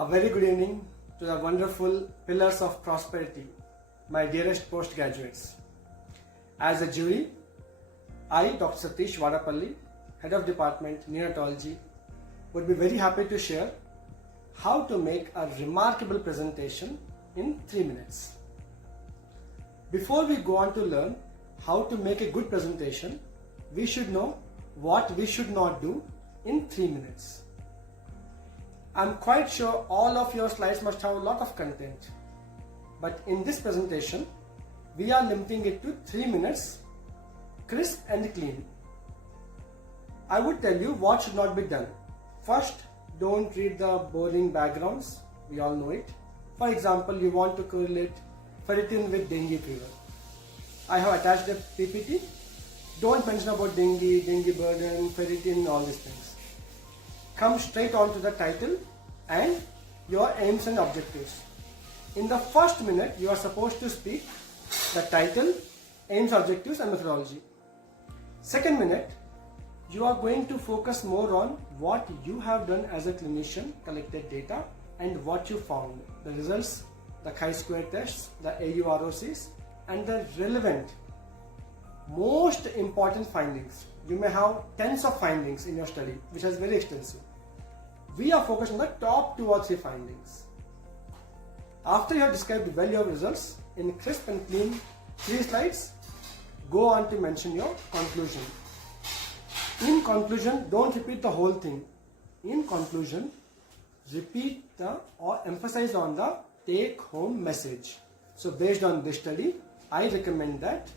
A very good evening to the wonderful pillars of prosperity, my dearest postgraduates. As a jury, I, Dr. Satish Vadapalli, Head of Department Neonatology, would be very happy to share how to make a remarkable presentation in 3 minutes. Before we go on to learn how to make a good presentation, we should know what we should not do in 3 minutes. I'm quite sure all of your slides must have a lot of content, but in this presentation, we are limiting it to 3 minutes, crisp and clean. I would tell you what should not be done. First, don't read the boring backgrounds, we all know it. For example, you want to correlate ferritin with dengue fever. I have attached a PPT. Don't mention about dengue burden, ferritin, all these things. Come straight on to the title and your aims and objectives. In the first minute, you are supposed to speak the title, aims, objectives and methodology. Second minute, you are going to focus more on what you have done as a clinician, collected data and what you found, the results, the chi-square tests, the AUROCs and the relevant, most important findings. You may have tens of findings in your study, which is very extensive. We are focused on the top 2 or 3 findings. After you have described well your results in crisp and clean 3 slides, go on to mention your conclusion. In conclusion, don't repeat the whole thing. In conclusion, repeat or emphasize on the take-home message. So based on this study, I recommend that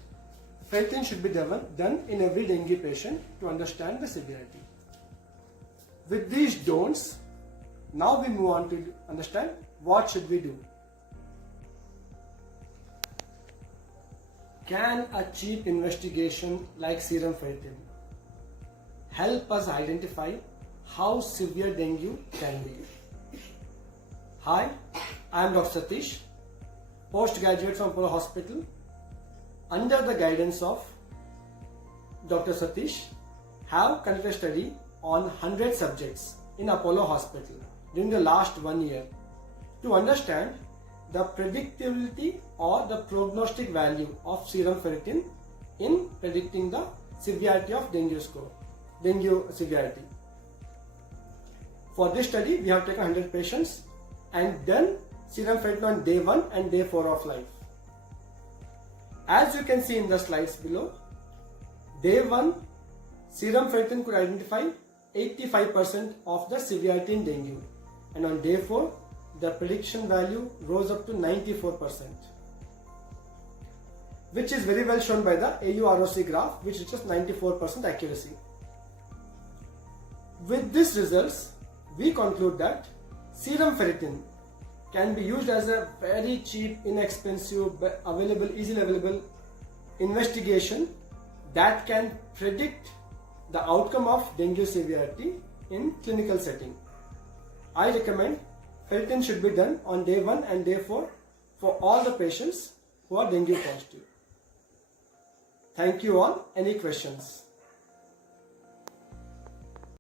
ferritin should be done in every dengue patient to understand the severity. With these don'ts, now we move on to understand what should we do. Can a cheap investigation like serum ferritin help us identify how severe dengue can be? Hi, I am Dr. Satish, postgraduate from Apollo Hospital. Under the guidance of Dr. Satish, have conducted a study on 100 subjects in Apollo Hospital during the last 1 year to understand the predictability or the prognostic value of serum ferritin in predicting the severity of dengue severity. For this study, we have taken 100 patients and done serum ferritin on day 1 and day 4 of life. As you can see in the slides below, day 1, serum ferritin could identify 85% of the severity in dengue, and on day 4, the prediction value rose up to 94%, which is very well shown by the AUROC graph, which reaches 94% accuracy. With these results, we conclude that serum ferritin can be used as a very cheap, inexpensive, easily available investigation that can predict the outcome of dengue severity in clinical setting. I recommend ferritin should be done on day 1 and day 4 for all the patients who are dengue positive. Thank you all. Any questions?